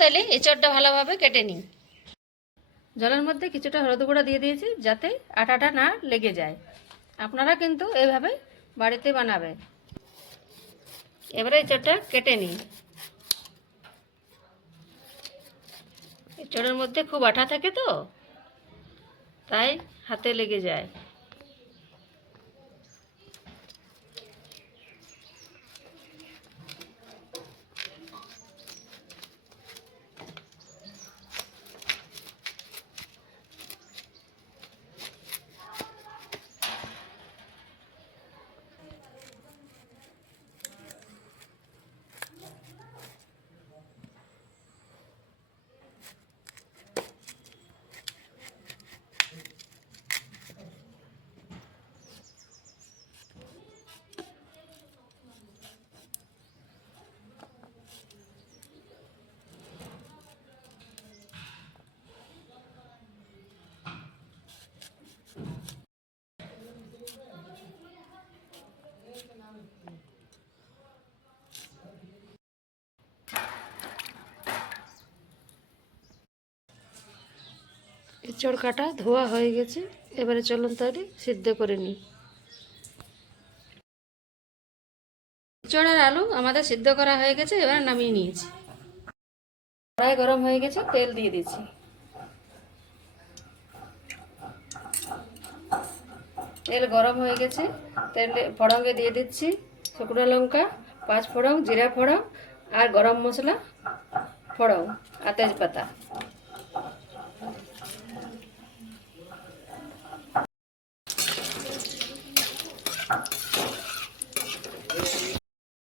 তাহলে এঁচড়টা ভালোভাবে কেটে নিই। জলের মধ্যে কিছুটা হলুদ গুঁড়া দিয়ে দিয়েছি যাতে আটাটা না লেগে যায়। আপনারা কিন্তু এইভাবে বাড়িতে বানাবে। এবারে এঁচড়টা কেটে নিই। এঁচড়ের মধ্যে খুব আঠা থাকে তো, তাই হাতে লেগে যায়। এঁচড় কাটা ধোয়া হয়ে গেছে। এবারে চলুন তাহলে সিদ্ধ করে নিই। এঁচড় আর আলু আমাদের সিদ্ধ করা হয়ে গেছে, এবার নামিয়ে নিয়েছি। কড়াই গরম হয়ে গেছে, তেল দিয়ে দিচ্ছি। তেল গরম হয়ে গেছে, তেলে ফোড়নে দিয়ে দিচ্ছি শুকনো লঙ্কা, 5 ফোড়ন, জিরা ফোড়ন আর গরম মশলা ফোড়ন আর তেজপাতা।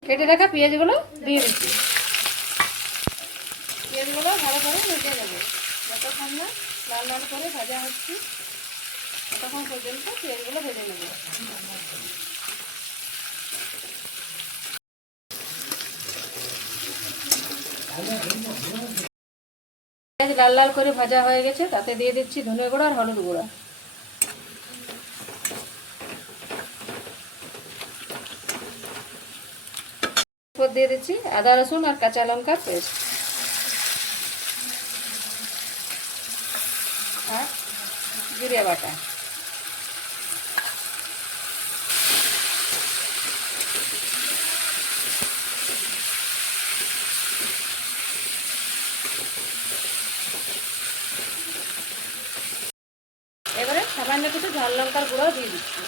কেটে রাখা পেঁয়াজগুলো দিয়ে দিচ্ছি। পেঁয়াজগুলো ভালো করে ভেজে নেব। যতক্ষণ না লাল লাল করে ভাজা হচ্ছে ততক্ষণ পর্যন্ত পেঁয়াজগুলো ভেজে নেব। পেঁয়াজ লাল লাল করে ভাজা হয়ে গেছে, তাতে দিয়ে দিচ্ছি ধনে গুঁড়ো আর হলুদ গুঁড়ো। এরপর দিয়ে দিচ্ছি আদা রসুন আর কাঁচা লঙ্কা পেস্ট আর জিরে বাটা। এবারে সামান্য কিছু ঝাল লঙ্কার গুঁড়ো দিয়ে দিচ্ছি।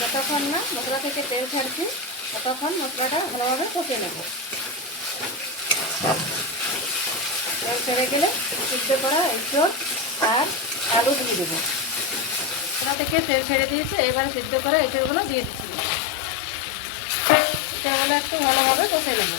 যতক্ষণ না মশলা থেকে তেল ছাড়ছে ততক্ষণ মশলাটা ভালোভাবে কষে নেব। তেল ছেড়ে গেলে সিদ্ধ করা এঁচড় আর আলু দিয়ে দেবো। মশলা থেকে তেল ছেড়ে দিয়েছে, এবারে সিদ্ধ করা এঁচড়গুলো দিয়ে দিচ্ছি। এঁচড়গুলো একটু ভালোভাবে কষে নেব।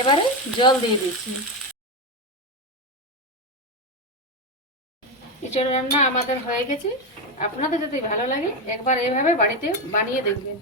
এবারে জল দিয়ে দিচ্ছি। এঁচড় রান্না আমাদের হয়ে গেছে। আপনাদের যদি ভালো লাগে একবার এইভাবে বাড়িতে বানিয়ে দেখবেন।